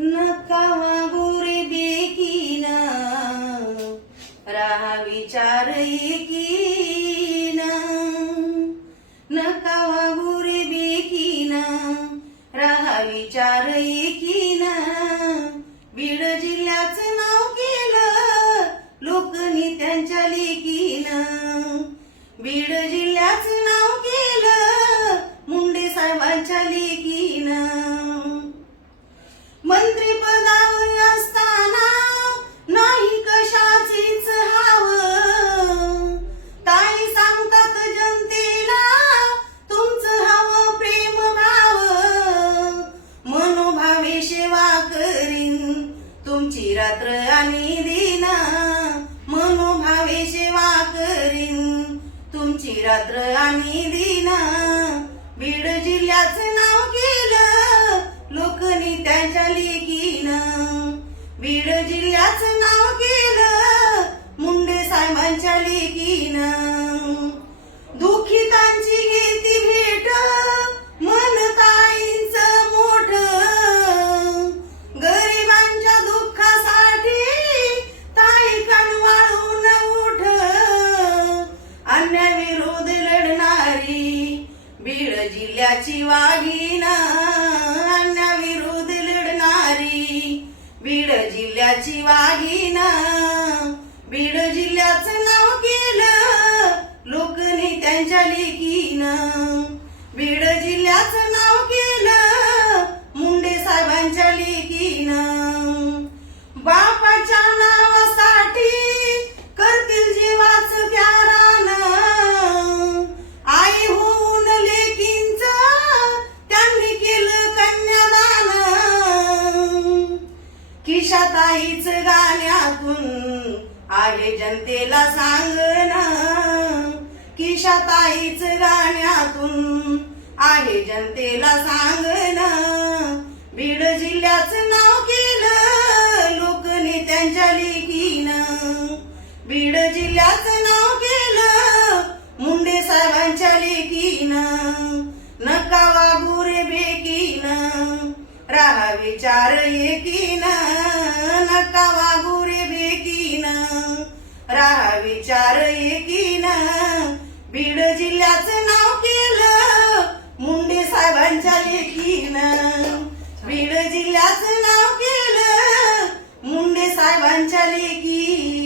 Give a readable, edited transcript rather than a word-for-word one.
नका वागू रे बेकीन, राहा विचार एकीन. नका वागू रे बेकीन, राहा विचार एकीन. बीड जिल्ह्याचं नाव केलं लोकनी त्यांच्या लेकीन. बीड जिल्ह्याचं नाव केलं मुंडे साहेबांच्या लेकीन. मंत्रिपदावर असताना नाही कशाचीच हाव, ताई सांगतात जनतेला तुमचं हवं प्रेम भाव. मनोभावे सेवा करीन तुमची रात्र आणि दिन. मनोभावे सेवा करीन तुमची रात्र आणि दिन. बीड जिल्ह्याचं नाव केलं लोकनी त्यांच्या लेकीन. बीड जिल्ह्याचं नाव केलं मुंडे साहेबांच्या लेकीन. दुखितांची घेती भेट मन ताईंचं मोठ, गरिबांच्या दुःखासाठी ताई कणवाळून उठ. अन्यायविरोध लढणारी बीड जिल्ह्याची वाघीण. अन्यायविरोध लढणारी बीड जिल्ह्याची वाघीण. बीड जिल्ह्याचं नाव केलं लोकनी त्यांच्या लेकीन. बीड जिल्ह्याचं नाव केलं मुंडे साहेबांच्या लेकीन. बापाच्या नावासाठी करतील जीवाचं त्यारान. आई होऊन लेकींचं त्यांनी केलं कन्यादान. किशाताईच गाण्यातून आहे जनतेला सांगण. किशाताईच गाण्यातून आहे जनतेला सांगण. बीड जिल्ह्याचं नाव केलं लोकने त्यांच्या लेकीन. बीड जिल्ह्याचं नाव केलं मुंडे साहेबांच्या लेकीन. नका वागू रे बेकीन, राहा विचार एकीन. नका वागू रे बेकीन, राहा विचार एकीन. बीड जिल्ह्याचं नाव केलं मुंडे साहेबांच्या लेकीन. बीड जिल्ह्याचं नाव केलं मुंडे साहेबांच्या लेकीन.